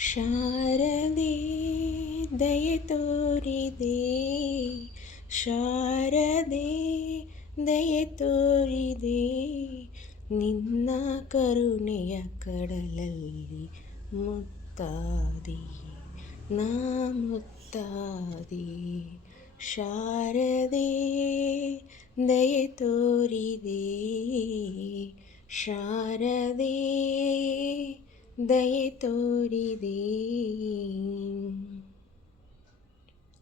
ಶಾರದೆ ದಯೆ ತೋರಿದೆ, ಶಾರದೆ ದಯೆ ತೋರಿದೆ, ನಿನ್ನ ಕರುಣೆಯ ಕಡಲಲ್ಲಿ ಮುತ್ತಾದೆ, ನಾ ಮುತ್ತಾದೆ. ಶಾರದೆ ದಯೆ ತೋರಿದೆ, ಶಾರದೆ ದಯೆ ತೋರಿದೆ.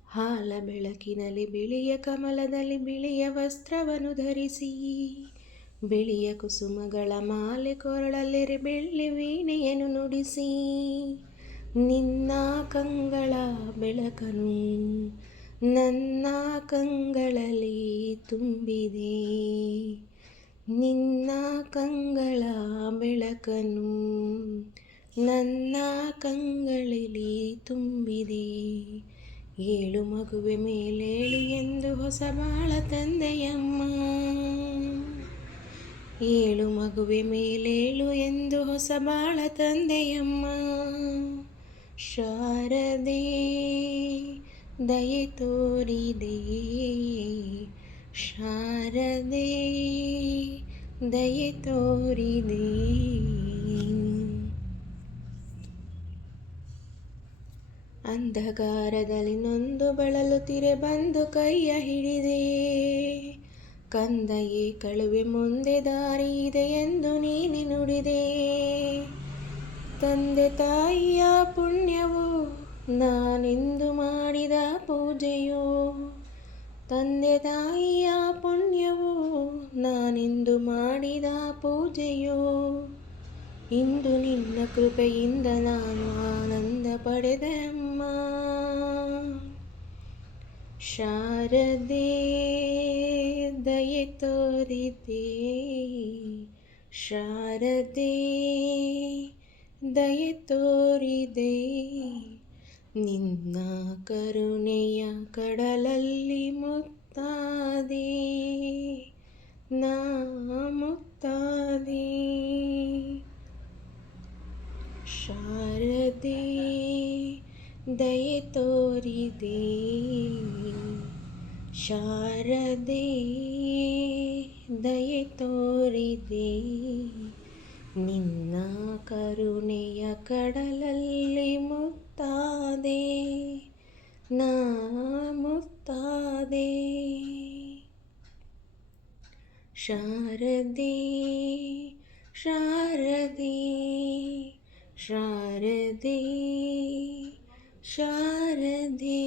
ಹಾಲ ಬೆಳಕಿನಲ್ಲಿ ಬಿಳಿಯ ಕಮಲದಲ್ಲಿ ಬಿಳಿಯ ವಸ್ತ್ರವನ್ನು ಧರಿಸಿ, ಬಿಳಿಯ ಕುಸುಮಗಳ ಮಾಲೆ ಕೊರಳಲ್ಲಿರೆ ಬೆಳ್ಳಿ ವೀಣೆಯನ್ನು ನುಡಿಸಿ, ನಿನ್ನ ಕಂಗಳ ಬೆಳಕನು ನನ್ನ ಕಂಗಳಲ್ಲಿ ತುಂಬಿದೆ, ನಿನ್ನ ಕಂಗಳ ಬೆಳಕನು ನನ್ನ ಕಂಗಳಲ್ಲಿ ತುಂಬಿದೆ. ಏಳು ಮಗುವೆ ಮೇಲೇಳು ಎಂದು ಹೊಸ ಬಾಳ ತಂದೆಯಮ್ಮ, ಏಳು ಮಗುವೆ ಮೇಲೇಳು ಎಂದು ಹೊಸ ಬಾಳ ತಂದೆಯಮ್ಮ. ಶಾರದೆ ದಯೆ ತೋರಿದೆ, ಶಾರದೆ ದಯೆ ತೋರಿದೆ. ಅಂಧಕಾರದಲ್ಲಿ ನೊಂದು ಬಳಲುತ್ತಿರೆ ಬಂದು ಕೈಯ ಹಿಡಿದೆ, ಕಂದಯೇ ಕಳುವೆ ಮುಂದೆ ದಾರಿ ಇದೆ ಎಂದು ನೀನೆ ನುಡಿದೆ. ತಂದೆ ತಾಯಿಯ ಪುಣ್ಯವು ನಾನೆಂದು ಮಾಡಿದ ಪೂಜೆಯೋ, ತಂದೆ ತಾಯಿಯ ಪುಣ್ಯವು ನಾನೆಂದು ಮಾಡಿದ ಪೂಜೆಯೋ, ಇಂದು ನಿನ್ನ ಕೃಪೆಯಿಂದ ನಾನು ಆನಂದ ಪಡೆದೆ ಅಮ್ಮ. ಶಾರದೆ ದಯೆ ತೋರಿದೆ, ಶಾರದೆ ದಯೆ ತೋರಿದೆ, ನಿನ್ನ ಕರುಣೆಯ ಕಡಲಲ್ಲಿ ಮುತ್ತಾದೆ, ನಾ ಮುತ್ತಾದೆ. ಶಾರದೆ ದಯೆ ತೋರಿದೆ, ಶಾರದೆ ದಯೆ ತೋರಿದೆ, ನಿನ್ನ ಕರುಣೆಯ ಕಡಲಲ್ಲಿ ಮುತ್ತಾದೆ, ನಾ ಮುತ್ತಾದೆ. ಶಾರದೆ ಶಾರದೆ ಶಾರದೆ ಶಾರದೆ.